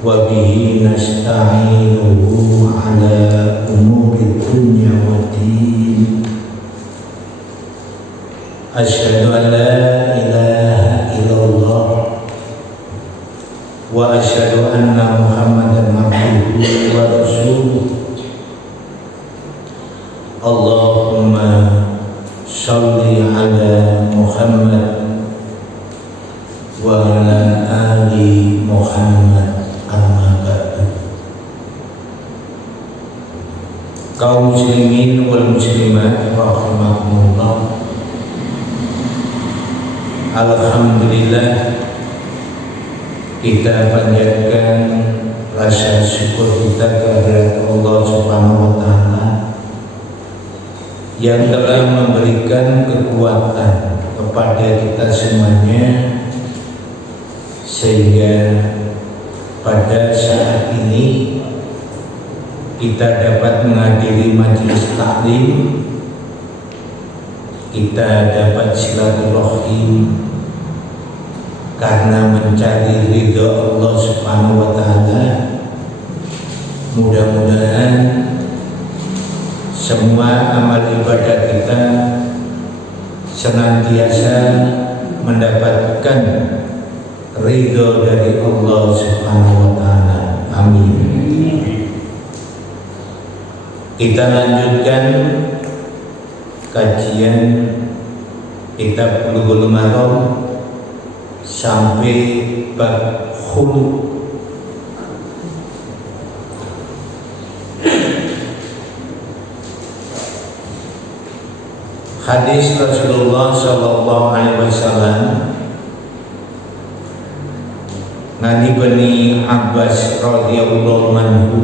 Wabihi nasta'inuhu ala umuri dunya wa din. Asyhadu an la ilaha illallah wa asyhadu anna Muhammadan abduhu wa rasuluh. Allahumma sholli ala Muhammad wa ala ali Muhammad. Kaum muslimin wal muslimat rahimakumullah. Alhamdulillah, kita panjatkan rasa syukur kita kepada Allah Subhanahu wa taala yang telah memberikan kekuatan kepada kita semuanya sehingga pada saat ini kita dapat menghadiri majelis taklim, kita dapat silaturahim karena mencari ridha Allah Subhanahu wa taala. Mudah-mudahan semua amal ibadah kita senantiasa mendapatkan ridha dari Allah Subhanahu wa taala. Amin. Kita lanjutkan kajian kitab Bulughul Maram sampai bab khulu. Hadis Rasulullah sallallahu alaihi wasallam Nabi Bani Abbas radhiyallahu anhu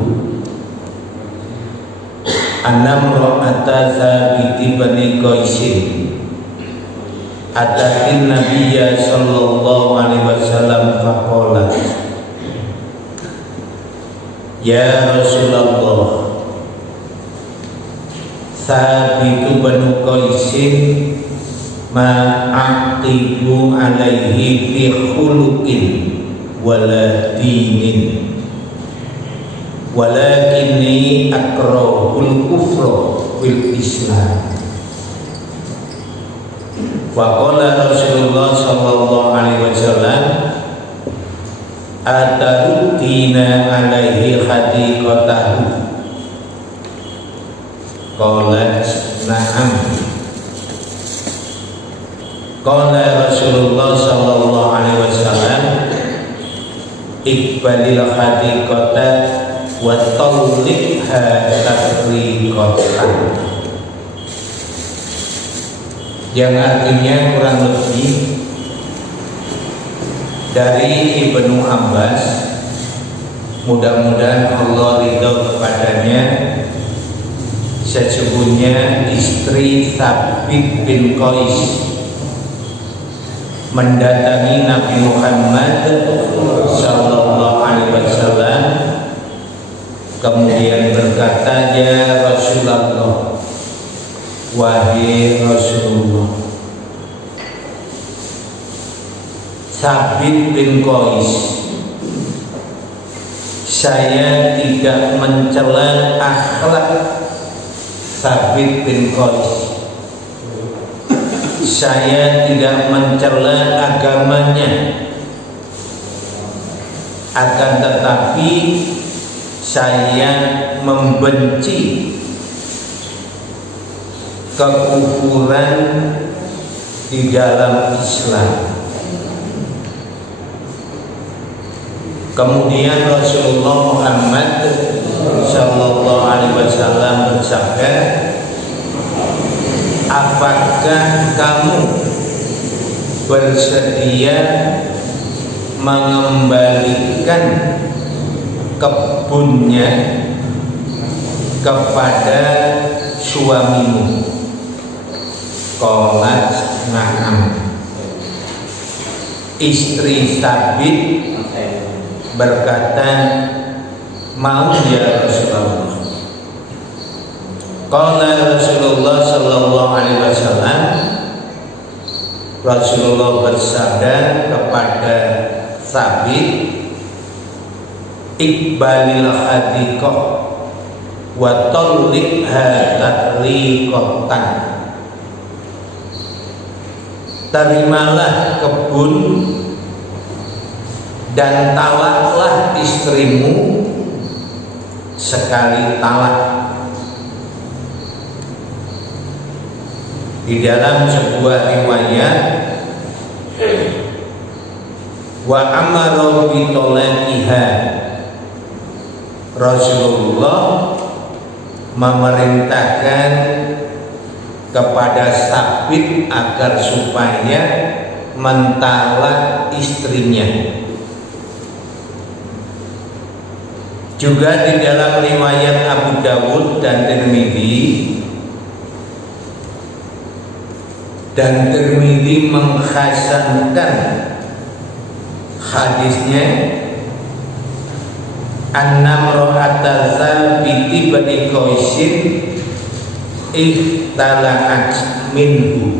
anam ra'ata Thabit bin Qaisin atatin Nabiyya sallallahu alaihi wasallam faqala ya Rasulullah, Thabit bin Qaisin ma'aqibu alaihi fi khuluqin wala dinin walakinni akrahul kufra fil Islam. Faqala Rasulullah sallallahu alaihi wasallam ataruddina alaihi hadiqatahu. Qala na'am. Qala Rasulullah sallallahu alaihi wasallam iqbalil hadiqata wa tawlikha tafriqatan, yang artinya kurang lebih dari Ibnu Abbas, mudah-mudahan Allah ridho kepadanya, sesungguhnya istri Thabit bin Qais mendatangi Nabi Muhammad sallallahu alaihi wasallam, kemudian berkata, ya Rasulullah, wahai Rasulullah, Thabit bin Qais, saya tidak mencela akhlak Thabit bin Qais, saya tidak mencela agamanya, akan tetapi saya membenci kekufuran di dalam Islam. Kemudian Rasulullah Muhammad sallallahu alaihi wasallam bersabda, apakah kamu bersedia mengembalikan kebunnya kepada suamimu. Qalat na'am. Istri Sabit berkata, mau ya Rasulullah. Qala Rasulullah sallallahu alaihi wasallam, Rasulullah bersabda kepada Sabit, Iqbalil hadiqah wa talliqha tatliqatan. Terimalah kebun dan talaklah istrimu sekali talak. Di dalam sebuah riwayat, wa amara bi talaqiha, Rasulullah memerintahkan kepada Sabit agar supaya mentalak istrinya. Juga di dalam riwayat Abu Dawud dan Tirmidzi, menghasankan hadisnya, An-Namra'ata Sabiti bin Qaisin ihtala'at minhu.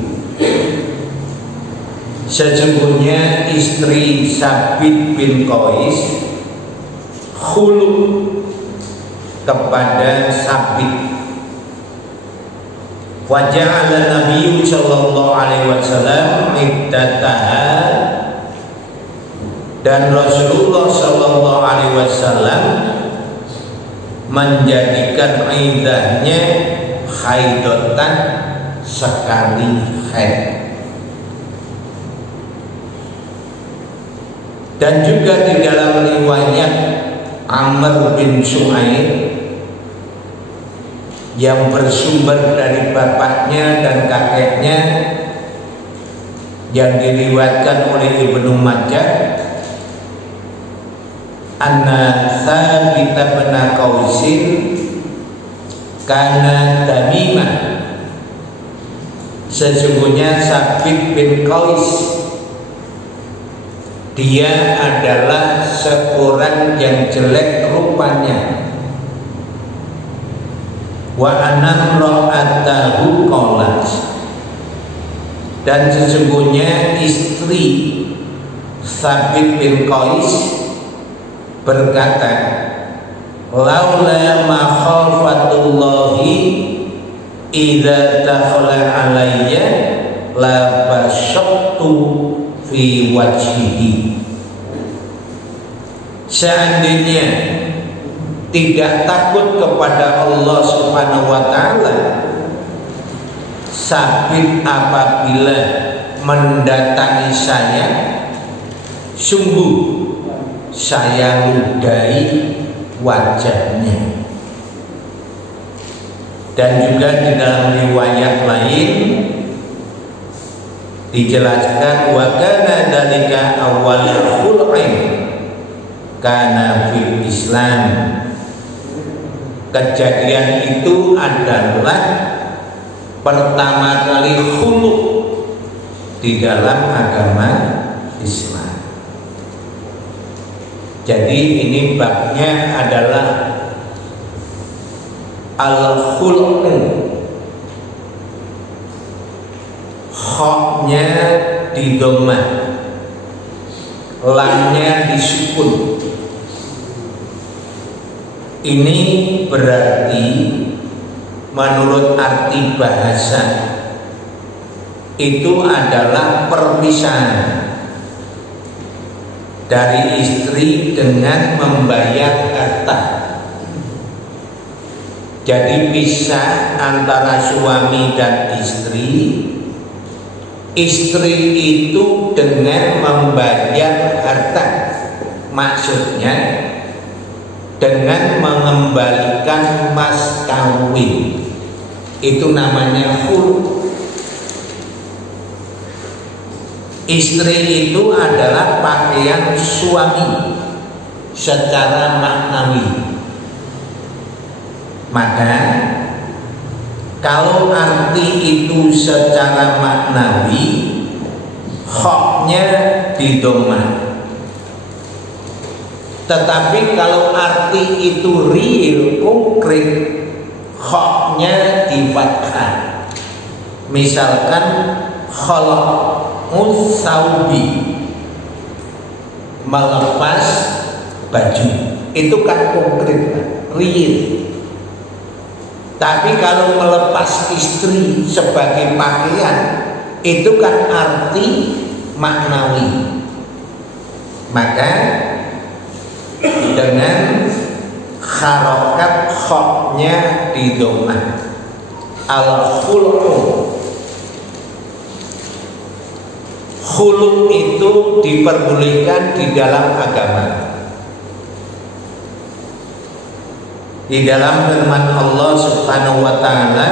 Sesungguhnya istri Sabit bin Qais khulu kepada Sabit. Waja'ala Nabi sallallahu alaihi wasallam iddataha, dan Rasulullah sallallahu alaihi wasallam menjadikan iddahnya haidatan, sekali haid. Dan juga di dalam riwayat Amr bin Su'aib yang bersumber dari bapaknya dan kakeknya, yang diriwayatkan oleh Ibnu Majah, anna Sabit bin Qaisin kana tamimah. Sesungguhnya Sabit bin Qais dia adalah seorang yang jelek rupanya. Wa anamra'atahu qalat, dan sesungguhnya istri Sabit bin Qais berkata, laula makhafatullahi idza dakhala alayya la basyattu fi wajhihi. Seandainya tidak takut kepada Allah Subhanahu wa taala, Sabit apabila mendatangi saya, sungguh saya ludahi wajahnya. Dan juga di dalam riwayat lain dijelaskan, wa kana dzalika awwal khul'in kana fil Islam. Kejadian itu adalah pertama kali khulu di dalam agama Islam. Jadi ini babnya adalah al-khul'u, khoknya di dhammah, lamnya disukun. Ini berarti menurut arti bahasa itu adalah perpisahan dari istri dengan membayar harta. Jadi pisah antara suami dan istri. Istri itu dengan membayar harta, maksudnya dengan mengembalikan mas kawin. Itu namanya khulu. Istri itu adalah pakaian suami. secara maknawi. Maka kalau arti itu secara maknawi, khoknya didomah. Tetapi kalau arti itu real, konkret, khoknya di fathah. Misalkan khalaqus saubi, melepas baju, itu kan konkret, real. Tapi kalau melepas istri sebagai pakaian, itu kan arti maknawi. Maka dengan harokat khoknya di domah, al-khulu. Khulu itu diperbolehkan di dalam agama. Di dalam firman Allah Subhanahu wa taala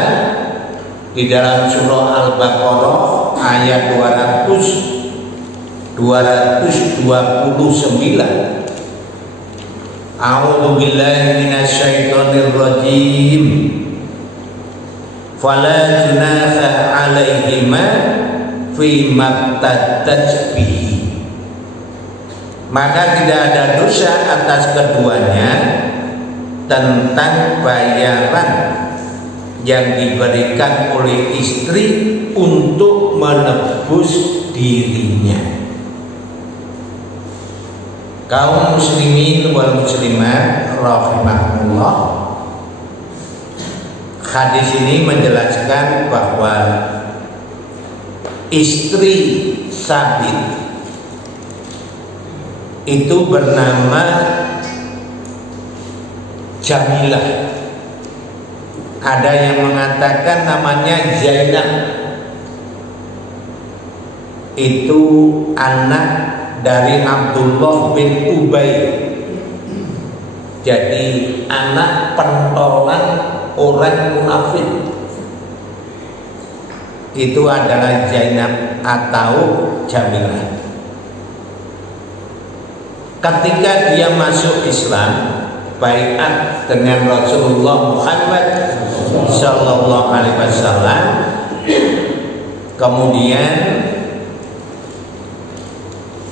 di dalam surah Al-Baqarah ayat 229, A'udzu billahi minasyaitonir rajim. Fala junaha 'alaihima fi maqtadat bihi. Maka tidak ada dosa atas keduanya tentang bayaran yang diberikan oleh istri untuk menebus dirinya. Kaum muslimin wal muslimat rahimahullah, hadis ini menjelaskan bahwa istri Sabit itu bernama Jamilah. Ada yang mengatakan namanya Zainab. Itu anak dari Abdullah bin Ubay. Jadi anak pentolan orang munafik. Itu adalah Zainab atau Jamilah. Ketika dia masuk Islam, baiat dengan Rasulullah Muhammad Sallallahu Alaihi Wasallam, kemudian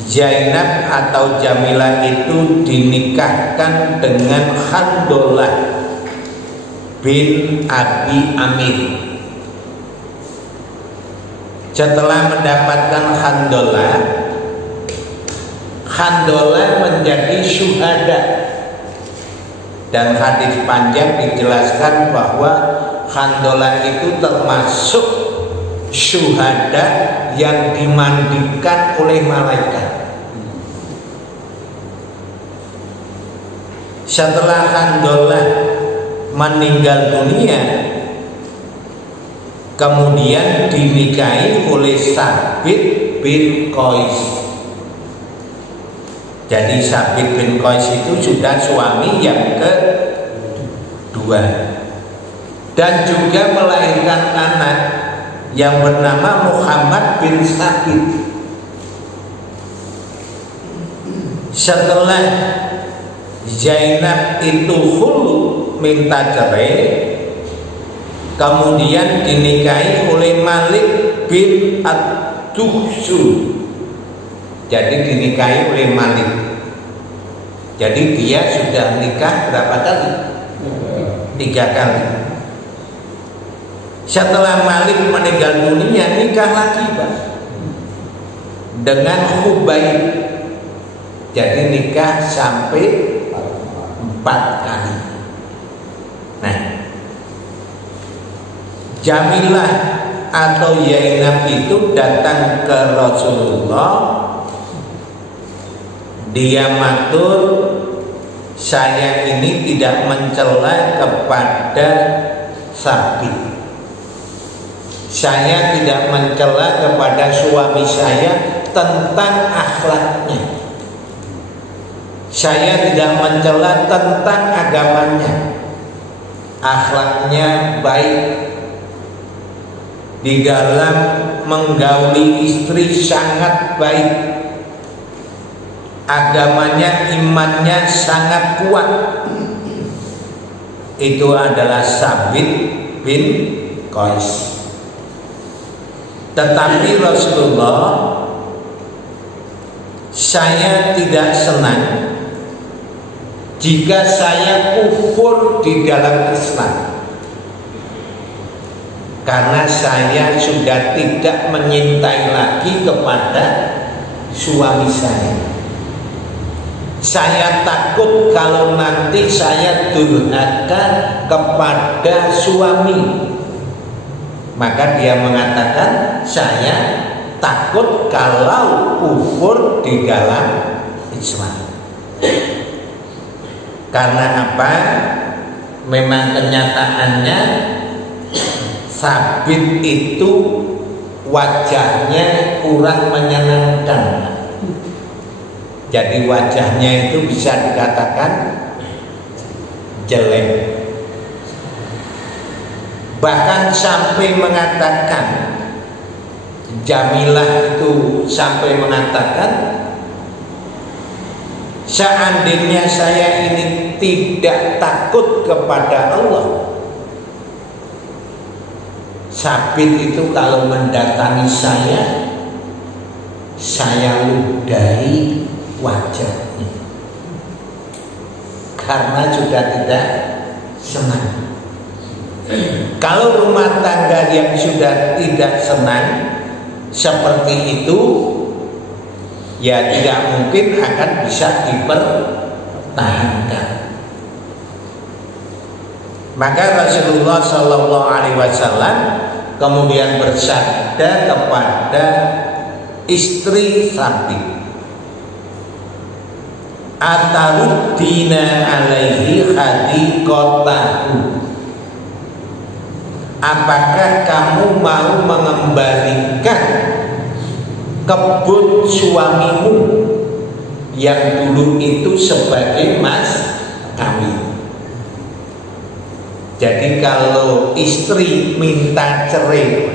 Zainab atau Jamilah itu dinikahkan dengan Handolah bin Abi Amir. Setelah mendapatkan Handolah menjadi syuhada. Dan hadis panjang dijelaskan bahwa Handolah itu termasuk syuhada yang dimandikan oleh malaikat. Setelah Handolah meninggal dunia, kemudian dinikahi oleh Sabit bin Qais. Jadi Sabit bin Qais itu sudah suami yang kedua, dan juga melahirkan anak yang bernama Muhammad bin Sabit. Setelah Zainab itu khulu, minta cerai, kemudian dinikahi oleh Malik bin Ad-Duhsul. Jadi dinikahi oleh Malik. Jadi dia sudah nikah berapa kali? 3 kali. Setelah Malik meninggal dunia, nikah lagi Pak, dengan Hubayb. Jadi nikah sampai 4 kali. Nah, Jamilah atau Zainab itu datang ke Rasulullah. Dia matur, saya ini tidak mencela kepada Sabit. Saya tidak mencela kepada suami saya tentang akhlaknya. Saya tidak mencela tentang agamanya. Akhlaknya baik. Di dalam menggauli istri sangat baik. agamanya, imannya sangat kuat. Itu adalah Sabit bin Qais. Tetapi Rasulullah, saya tidak senang jika saya kufur di dalam Islam, karena saya sudah tidak menyintai lagi kepada suami saya. Saya takut kalau nanti saya durhaka kepada suami. Maka dia mengatakan, saya takut kalau kufur di dalam Islam. Karena apa? Memang kenyataannya Sabit itu wajahnya kurang menyenangkan. Jadi wajahnya itu bisa dikatakan jelek. Bahkan sampai mengatakan, Jamilah itu sampai mengatakan, seandainya saya ini tidak takut kepada Allah, Sabit itu kalau mendatangi saya ludahi wajahnya, karena sudah tidak senang. Kalau rumah tangga yang sudah tidak senang seperti itu, ya tidak mungkin akan bisa dipertahankan. Maka Rasulullah Shallallahu Alaihi Wasallam kemudian bersabda kepada istri Sabit, "Ataruddina alaihi hadiqatahu." Apakah kamu mau mengembalikan kebun suamimu yang dulu itu sebagai mas kawin? Jadi kalau istri minta cerai,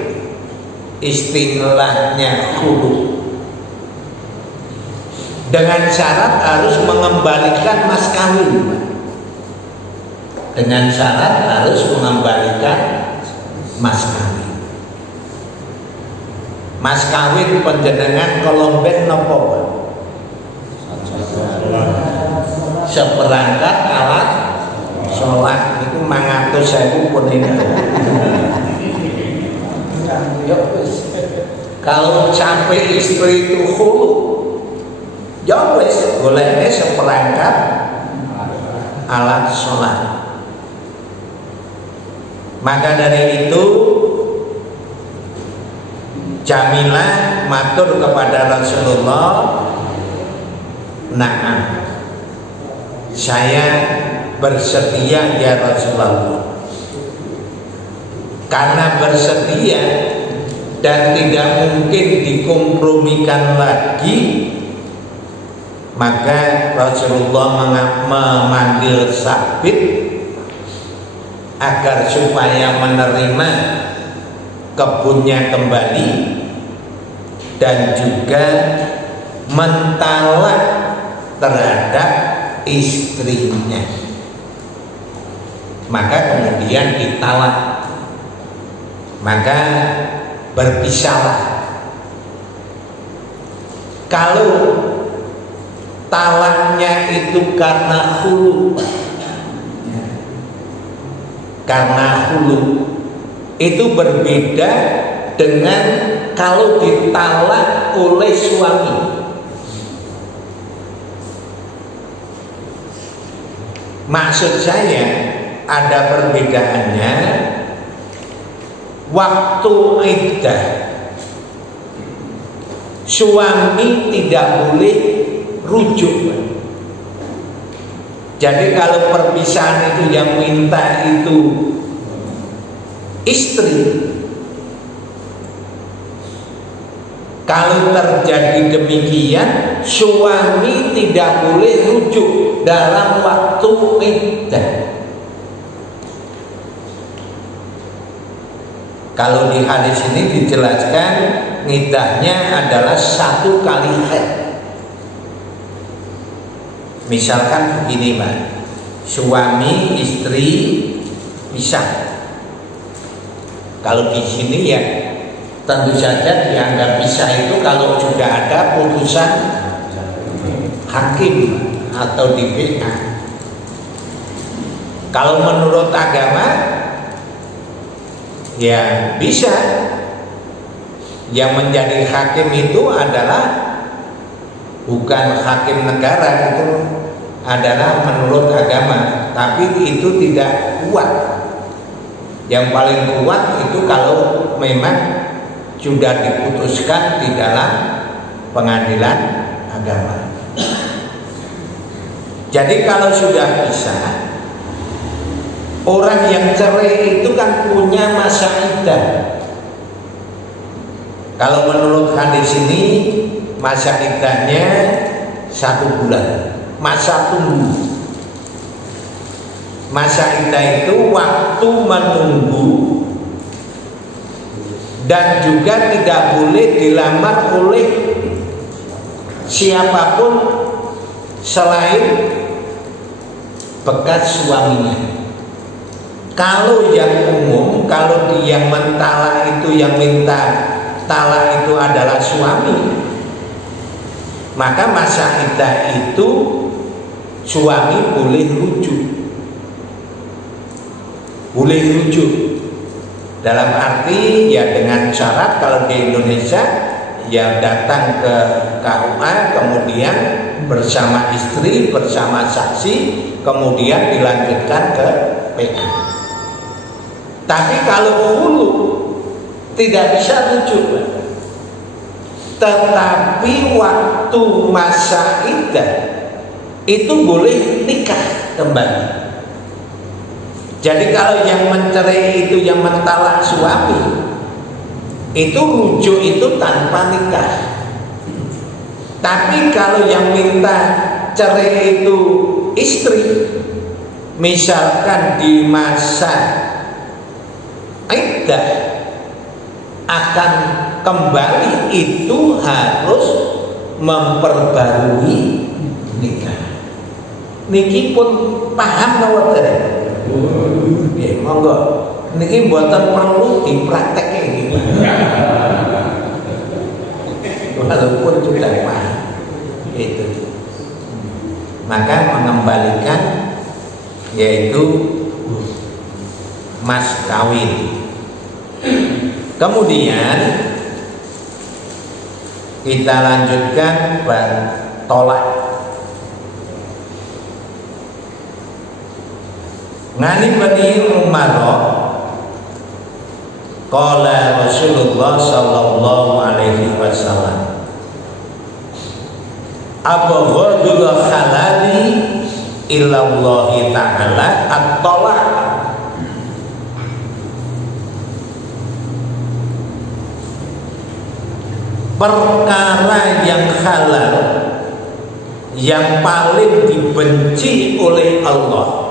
istilahnya khulu, dengan syarat harus mengembalikan mas kawin. Dengan syarat harus mengembalikan mas kawin. Mas kawin panjenengan kolomben nopo? Seperangkat alat sholat itu 500.000 pun ini. Kalau sampai istri itu khulu, ya wis golekne seperangkat alat sholat. Maka dari itu Jamilah matur kepada Rasulullah, "Na'am, saya bersedia ya Rasulullah." Karena bersedia dan tidak mungkin dikompromikan lagi, maka Rasulullah memanggil Sabit agar supaya menerima kebunnya kembali dan juga mentalak terhadap istrinya. Maka kemudian ditalak, maka berpisahlah. Kalau talaknya itu karena khulu, itu berbeda dengan kalau ditalak oleh suami. Maksud saya ada perbedaannya. Waktu iddah, suami tidak boleh rujuk. Jadi kalau perpisahan itu yang minta itu istri, kalau terjadi demikian, suami tidak boleh rujuk dalam waktu iddah. Kalau di hadis ini dijelaskan iddahnya adalah 1 kali haid. Misalkan begini Pak, suami istri pisah. Kalau di sini ya tentu saja dianggap pisah itu kalau sudah ada putusan hakim atau di BA. Kalau menurut agama ya bisa. Yang menjadi hakim itu adalah bukan hakim negara, itu adalah menurut agama, tapi itu tidak kuat. Yang paling kuat itu kalau memang sudah diputuskan di dalam pengadilan agama. Jadi kalau sudah pisah, orang yang cerai itu kan punya masa iddah. Kalau menurut hadis ini masa iddahnya 1 bulan, masa tunggu. Masa iddah itu waktu menunggu dan juga tidak boleh dilamar oleh siapapun selain bekas suaminya. Kalau yang umum, kalau dia mentalak itu, yang minta talak itu adalah suami, maka masa iddah itu suami boleh rujuk. Boleh rujuk dalam arti ya dengan syarat kalau di Indonesia ya datang ke KUA, kemudian bersama istri, bersama saksi, kemudian dilanjutkan ke PA. Tapi kalau hulu tidak bisa rujuk, tetapi waktu masa iddah itu boleh nikah kembali. Jadi kalau yang mencerai itu, yang mentalak suami, itu rujuk itu tanpa nikah. Tapi kalau yang minta cerai itu istri, misalkan di masa iddah akan kembali, itu harus memperbarui nikah. Niki pun paham nawadere. Nggih, monggo. Niki mboten perlu dipraktekke iki. Walaupun sudah paham. Itu. Maka mengembalikan yaitu mas kawin. Kemudian kita lanjutkan tolak. Ngani Bani Umar qala Rasulullah sallallahu alaihi wasallam abghadul halali ilallahi ta'ala at-talaq. Perkara yang halal yang paling dibenci oleh Allah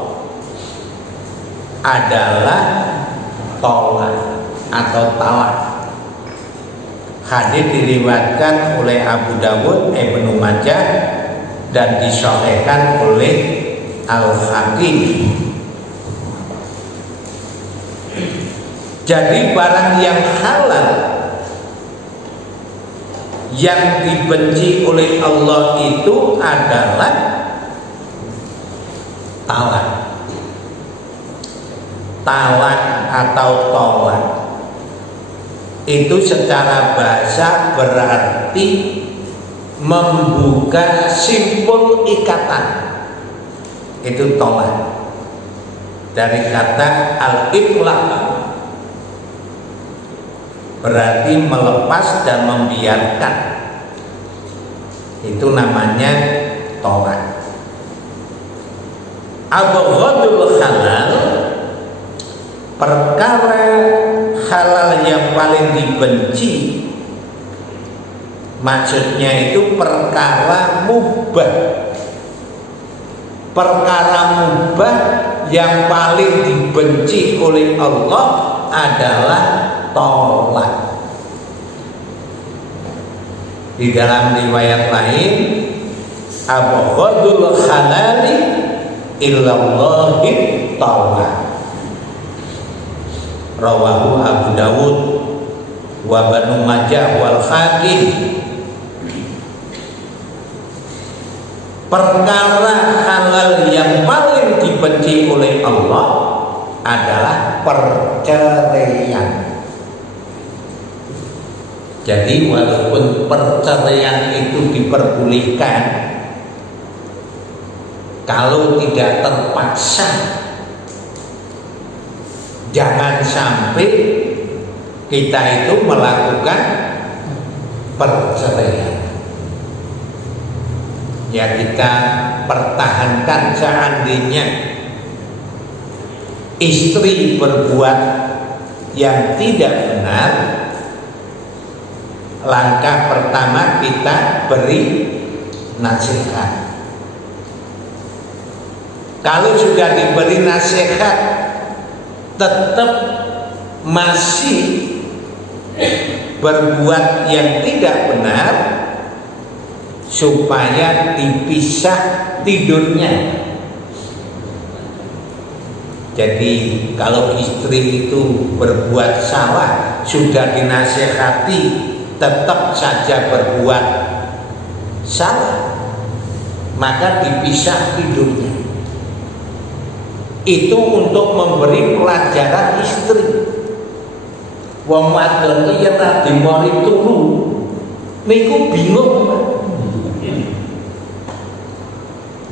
adalah tolak atau talak. Hadis diriwayatkan oleh Abu Dawud, Ibnu Majah dan disahihkan oleh Al-Hakim. Jadi barang yang halal yang dibenci oleh Allah itu adalah talak. Talak atau tolak itu secara bahasa berarti membuka simpul ikatan. Itu tolak dari kata al-itlaq, berarti melepas dan membiarkan. Itu namanya tolak. Abghadul halal, perkara halal yang paling dibenci, maksudnya itu perkara mubah. Perkara mubah yang paling dibenci oleh Allah adalah tolak. Di dalam riwayat lain abghadul halali illallahi ta'ala. Rawahu Abu Dawud wa Banu Majah wal Hakim. Perkara halal yang paling dibenci oleh Allah adalah perceraian. Jadi walaupun perceraian itu diperbolehkan, kalau tidak terpaksa, jangan sampai kita itu melakukan perceraian. Ya, kita pertahankan. Seandainya istri berbuat yang tidak benar, langkah pertama kita beri nasihat. Kalau sudah diberi nasihat tetap masih berbuat yang tidak benar, supaya dipisah tidurnya. Jadi kalau istri itu berbuat salah, sudah dinasihati tetap saja berbuat salah, maka dipisah tidurnya. Itu untuk memberi pelajaran istri. Wong wadon iki yen ra dimori turu niku bingung.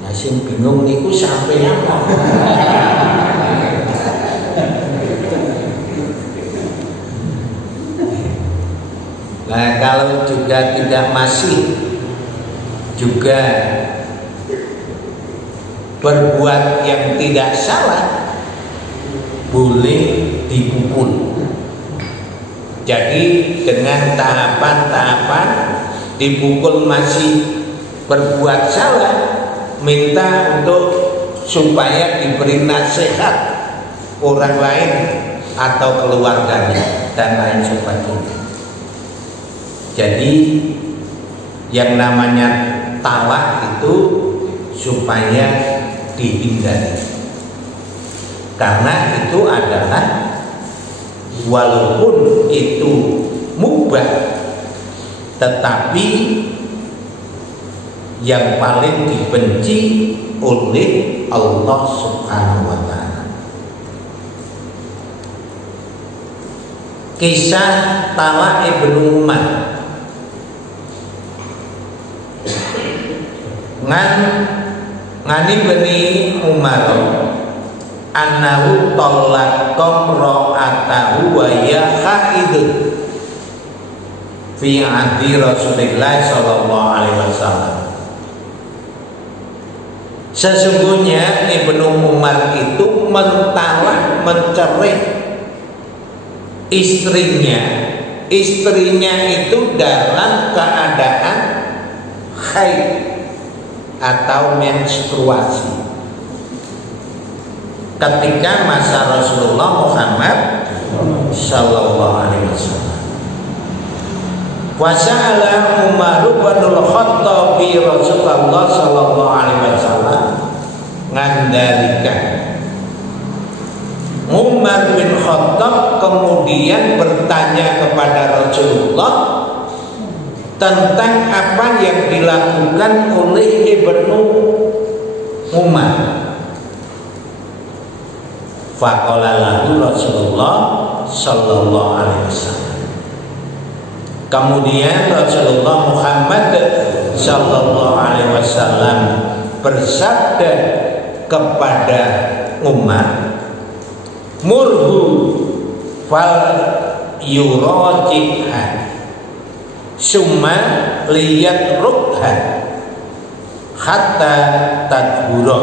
Nah sing bingung niku sampeyan. Nah kalau juga tidak masih juga berbuat yang tidak salah, boleh dipukul. Jadi dengan tahapan-tahapan, dipukul masih berbuat salah, minta untuk supaya diberi nasihat orang lain atau keluarganya dan lain sebagainya. Jadi yang namanya talak itu supaya dihindari, karena itu adalah walaupun itu mubah, tetapi yang paling dibenci oleh Allah Subhanahu wa ta'ala. Kisah Talak Ibnu Umar. Ngani Bani Umar annahu talaqam ra'atahu wa ya haidun fi ahdi Rasulillah sallallahu alaihi wasallam. Sesungguhnya Ibnu Umar itu mencerai istrinya itu dalam keadaan haid atau menstruasi ketika masa Rasulullah Muhammad sallallahu alaihi wasallam. Wasa'ala Umar bin Khattab Rasulullah sallallahu alaihi wasallam ngandalika. Umar bin Khattab kemudian bertanya kepada Rasulullah tentang apa yang dilakukan oleh Ibnu Umar. Faqala lahu Rasulullah sallallahu alaihi wasallam. Kemudian Rasulullah Muhammad sallallahu alaihi wasallam bersabda kepada Umar, murhu fal yurajiha summa liyat rukha hatta tadhura.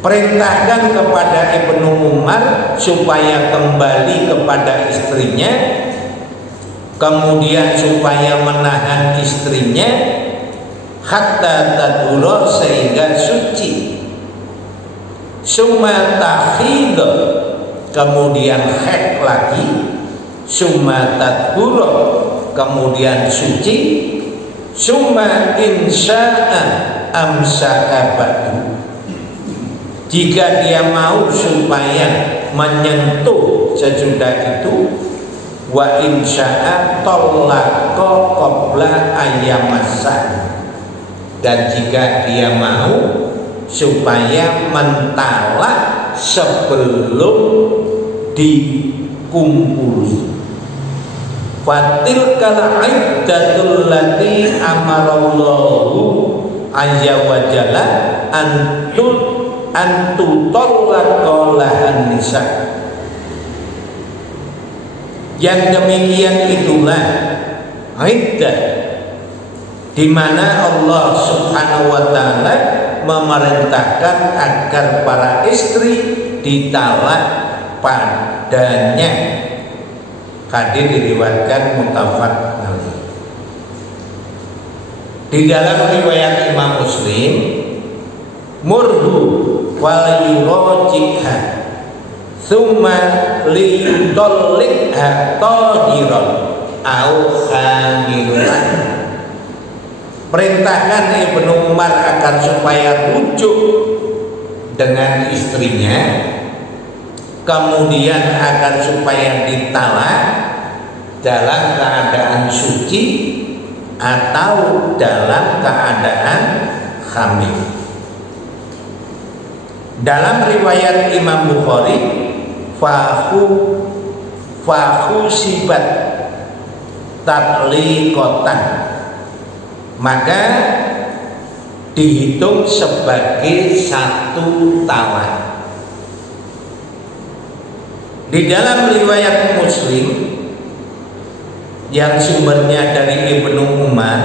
Perintahkan kepada Ibnu Umar supaya kembali kepada istrinya, kemudian supaya menahan istrinya hatta tadhura sehingga suci, summa tahid kemudian haid lagi, summa tadhura kemudian suci, summa insya'a amsaka ba'du. Jika dia mau supaya menyentuh sesudah itu, wa insya'a talaqa qabla ayyamassa. Dan jika dia mau supaya mentalak sebelum dikumpuli. Fatil kal iddatul lati amarallahu azza wa jalla antutallaqa lahan nisa. Yang demikian itulah iddah di mana Allah Subhanahu wa taala memerintahkan agar para istri ditalak padanya. Hadis diriwayatkan muttafaq alaih. Di dalam riwayat Imam Muslim, murhu wal yuraji'ha thumma liyutalliqha tahiran au khamilan. Perintahkan Ibnu Umar agar supaya rujuk dengan istrinya, kemudian agar supaya ditalak dalam keadaan suci atau dalam keadaan hamil. Dalam riwayat Imam Bukhari, fahu sibat tatliqatan, maka dihitung sebagai satu talak. Di dalam riwayat Muslim yang sumbernya dari Ibnu Umar,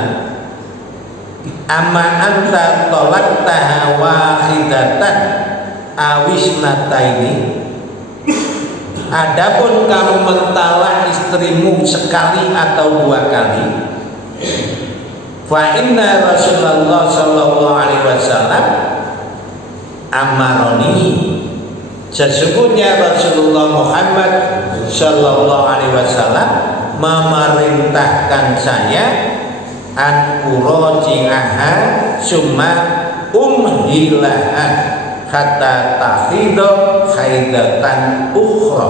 amma anta talaqtaha wahidatan awisnataini, adapun kamu mentalak istrimu sekali atau dua kali, fa inna Rasulullah sallallahu alaihi wasallam amaroni, sesungguhnya Rasulullah Muhammad sallallahu alaihi wasallam memerintahkan saya an uraji'aha summa umhilaha hatta tahidha haidatan ukhra.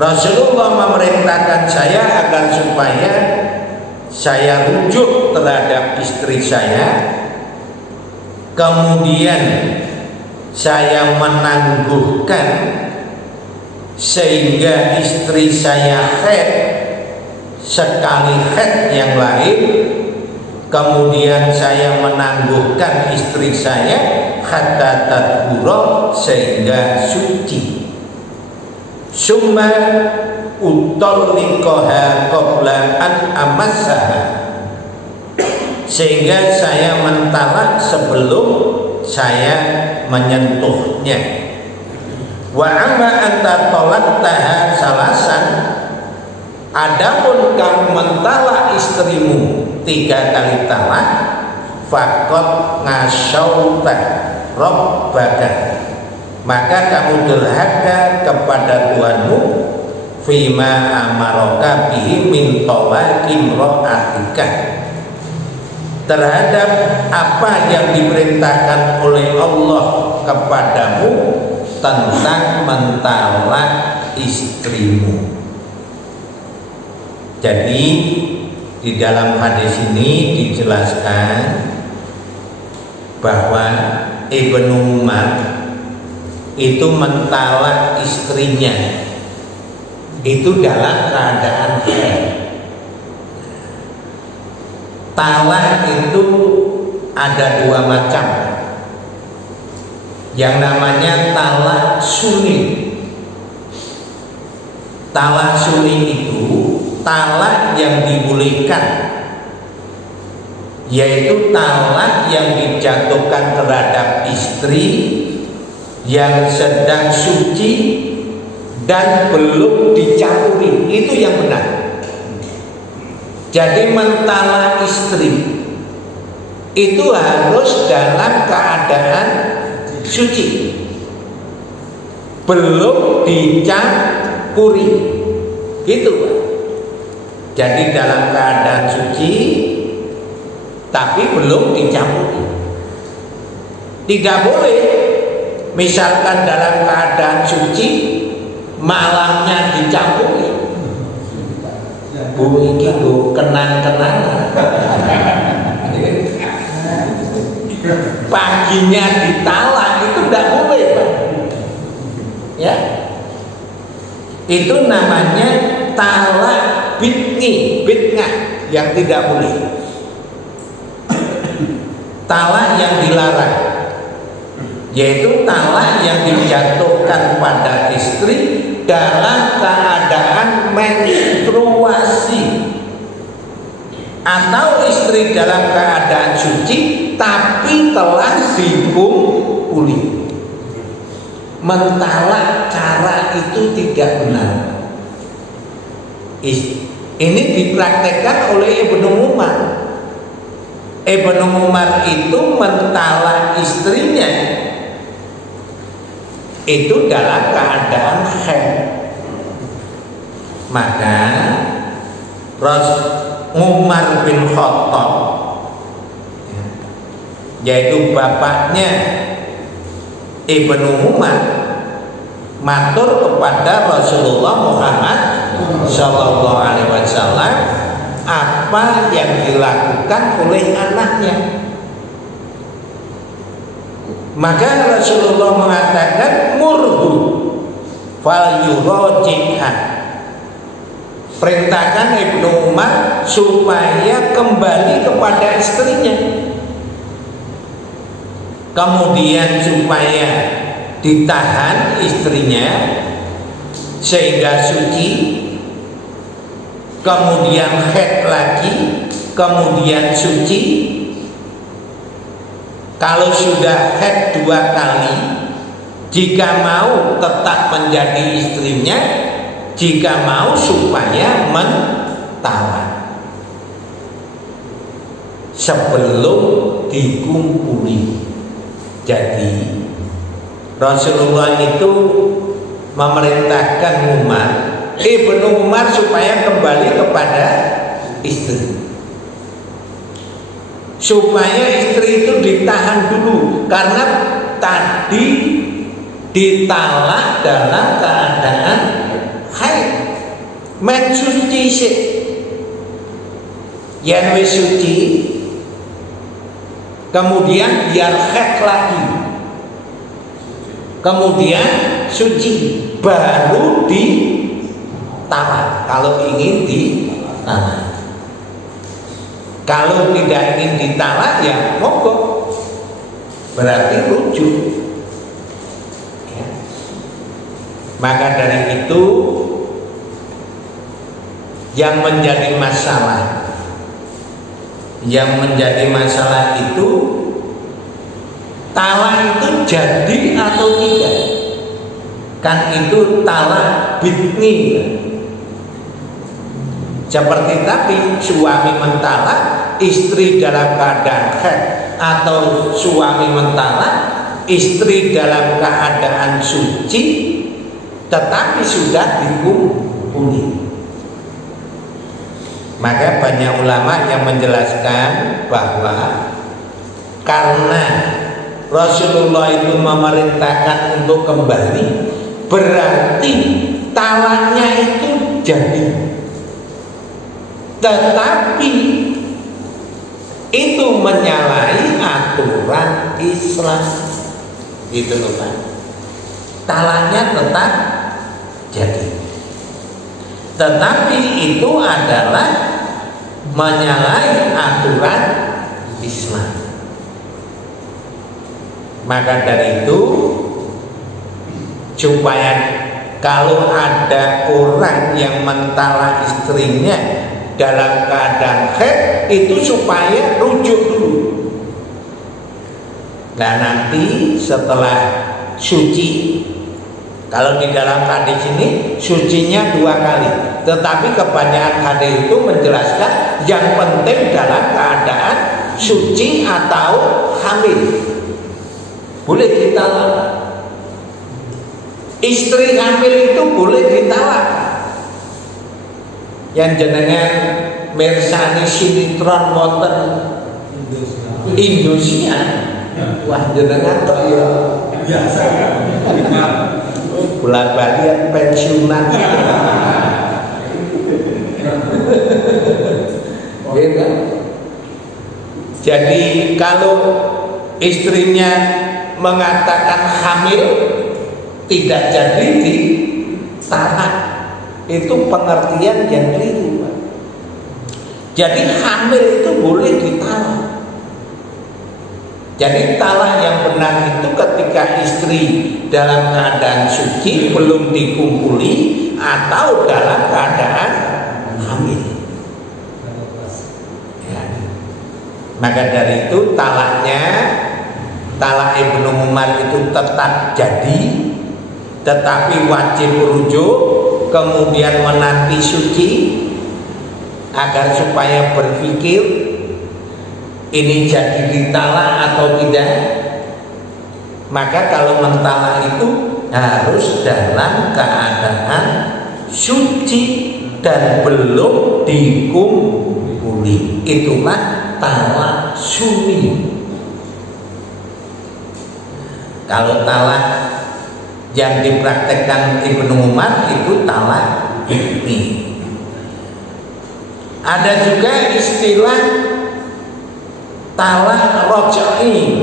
Rasulullah memerintahkan saya agar supaya saya rujuk terhadap istri saya, kemudian saya menangguhkan sehingga istri saya haid sekali haid yang lain, kemudian saya menangguhkan istri saya hatta tadhura sehingga suci, summa utalliqaha qabla an amassaha, sehingga saya mentalak sebelum saya menyentuhnya. Wa amma anta talaqtaha salasan, adapun kamu mentalak istrimu 3 kali talak, faqad ngasyauta rabbaka, maka kamu durhaka kepada Tuhanmu, fima amaraka bihi min talaqi imra'atika, terhadap apa yang diperintahkan oleh Allah kepadamu tentang mentalak istrimu. Jadi di dalam hadis ini dijelaskan bahwa Ibnu Umar itu mentalak istrinya itu dalam keadaan haid. Talak itu ada 2 macam. Yang namanya talak sunni. Talak sunni itu talak yang dibolehkan, yaitu talak yang dijatuhkan terhadap istri yang sedang suci dan belum dicampuri. Itu yang benar. Jadi mentalak istri itu harus dalam keadaan suci, belum dicampuri, gitu. Jadi dalam keadaan suci tapi belum dicampuri. Tidak boleh misalkan dalam keadaan suci malamnya dicampuri. Bu iki lho kenang-kenangan. Paginya ditalak itu tidak boleh, Pak. Ya. Itu namanya talak bid'ah yang tidak boleh. Talak yang dilarang, yaitu talak yang dijatuhkan pada istri dalam keadaan menstruasi, atau istri dalam keadaan suci tapi telah dikumpuli. Mentalak cara itu tidak benar. Ini dipraktekkan oleh Ibnu Umar. Ibnu Umar itu mentalak istrinya itu dalam keadaan haid. Maka Umar bin Khattab, yaitu bapaknya Ibnu Umar, matur kepada Rasulullah Muhammad Sallallahu Alaihi Wasallam apa yang dilakukan oleh anaknya. Maka Rasulullah mengatakan murhu fal yuraji'ha, perintahkan Ibnu Umar supaya kembali kepada istrinya, kemudian supaya ditahan istrinya sehingga suci, kemudian haid lagi, kemudian suci. Kalau sudah haid 2 kali, jika mau tetap menjadi istrinya, jika mau supaya mentalak sebelum dikumpuli. Jadi Rasulullah itu memerintahkan Ibnu Umar supaya kembali kepada istri, supaya istri itu ditahan dulu karena tadi ditalak dalam keadaan haid. Men suci sih, yang wis suci, kemudian biar haid lagi, kemudian suci, baru ditalak kalau ingin ditalak. Kalau tidak ingin ditalak ya monggo, berarti rujuk. Ya. Maka dari itu yang menjadi masalah, itu talak itu jadi atau tidak. Kan itu talak bid'ah. Seperti tadi suami mentalak istri dalam keadaan haid, atau suami mentalak istri dalam keadaan suci tetapi sudah dikumpuli. Maka banyak ulama yang menjelaskan bahwa karena Rasulullah itu memerintahkan untuk kembali, berarti talaknya itu jadi. Tetapi itu menyalahi aturan Islam. Itu loh Pak. Talaknya tetap jadi, tetapi itu adalah menyalahi aturan Islam. Maka dari itu, supaya kalau ada orang yang mentalak istrinya dalam keadaan haid, itu supaya rujuk dulu. Nah nanti setelah suci, kalau di dalam hadis ini sucinya 2 kali, tetapi kebanyakan hadis itu menjelaskan yang penting dalam keadaan suci atau hamil boleh ditalak. Istri hamil itu boleh ditalak. yang jenengan mirsani sinetron wonten Indosiar. Wah jenengan kok ya biasa. Bulan-balian pensiunan. Gitu. Jadi kalau istrinya mengatakan hamil tidak jadi ditahan, itu pengertian yang keliru. Jadi hamil itu boleh ditahan. Jadi talak yang benar itu ketika istri dalam keadaan suci belum dikumpuli atau dalam keadaan hamil. Ya. Maka dari itu talaknya, talak Ibnu Umar itu tetap jadi, tetapi wajib rujuk, kemudian menanti suci agar supaya berpikir ini jadi ditalak atau tidak. Maka kalau mentalak itu harus dalam keadaan suci dan belum dikumpuli. Itulah talak sunni. Kalau talak yang dipraktekkan Ibnu Umar itu talak ini. Ada juga istilah talak roj'i.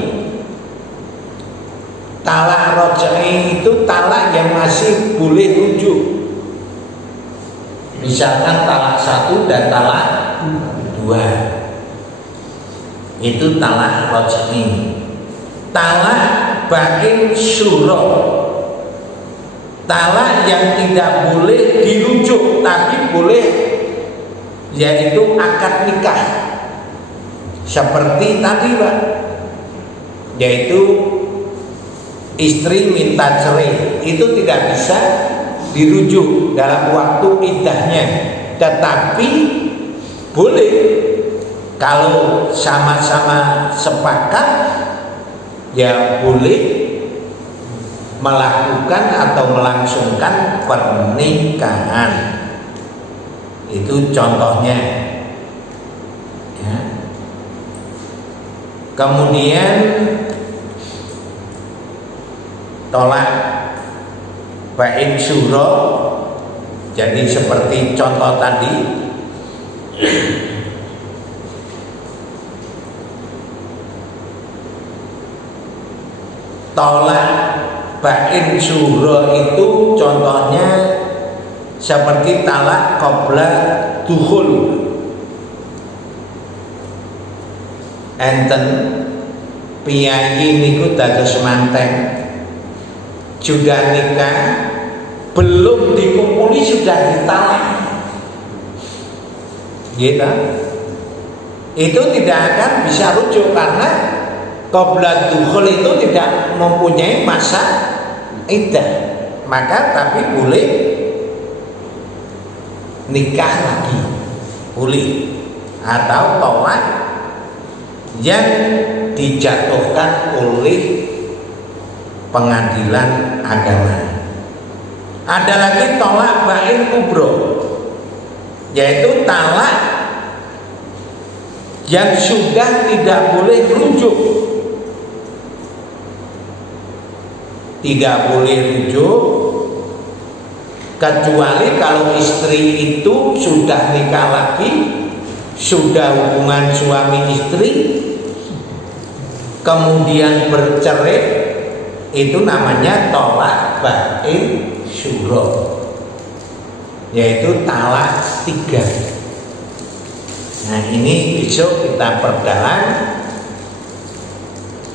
Talak roj'i itu talak yang masih boleh rujuk. Misalkan talak 1 dan talak 2. Itu talak roj'i. Talak bain syura, talak yang tidak boleh dirujuk tapi boleh, yaitu akad nikah. Seperti tadi Pak, yaitu istri minta cerai, itu tidak bisa dirujuk dalam waktu iddahnya, tetapi boleh kalau sama-sama sepakat, ya boleh melakukan atau melangsungkan pernikahan. Itu contohnya ya. Kemudian tolak bain syura, jadi seperti contoh tadi. Tolak bain syura itu contohnya seperti talak qabla dukhul. Enten piyayi niku dados manten, sudah nikah belum dikumpuli sudah ditalak, gitu. Itu tidak akan bisa rujuk karena qabla dukhul itu tidak mempunyai masa iddah, maka tapi boleh nikah lagi, boleh, atau tolak yang dijatuhkan oleh pengadilan agama. Ada lagi tolak bain kubro, yaitu talak yang sudah tidak boleh rujuk. Tidak boleh rujuk kecuali kalau istri itu sudah nikah lagi, sudah hubungan suami istri, kemudian bercerai, itu namanya tolak bain syura, yaitu talak 3. Nah ini besok kita perdalam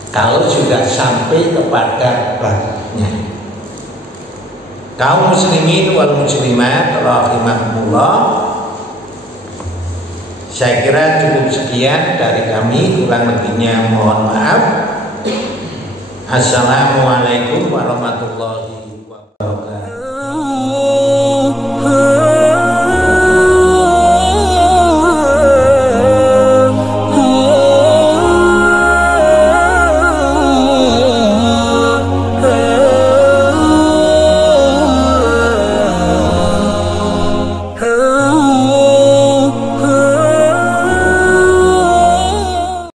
kalau sudah sampai kepada babnya. Kaum muslimin wal muslimat rahimahumullah, saya kira cukup sekian dari kami, kurang lebihnya mohon maaf. Assalamualaikum warahmatullahi wabarakatuh.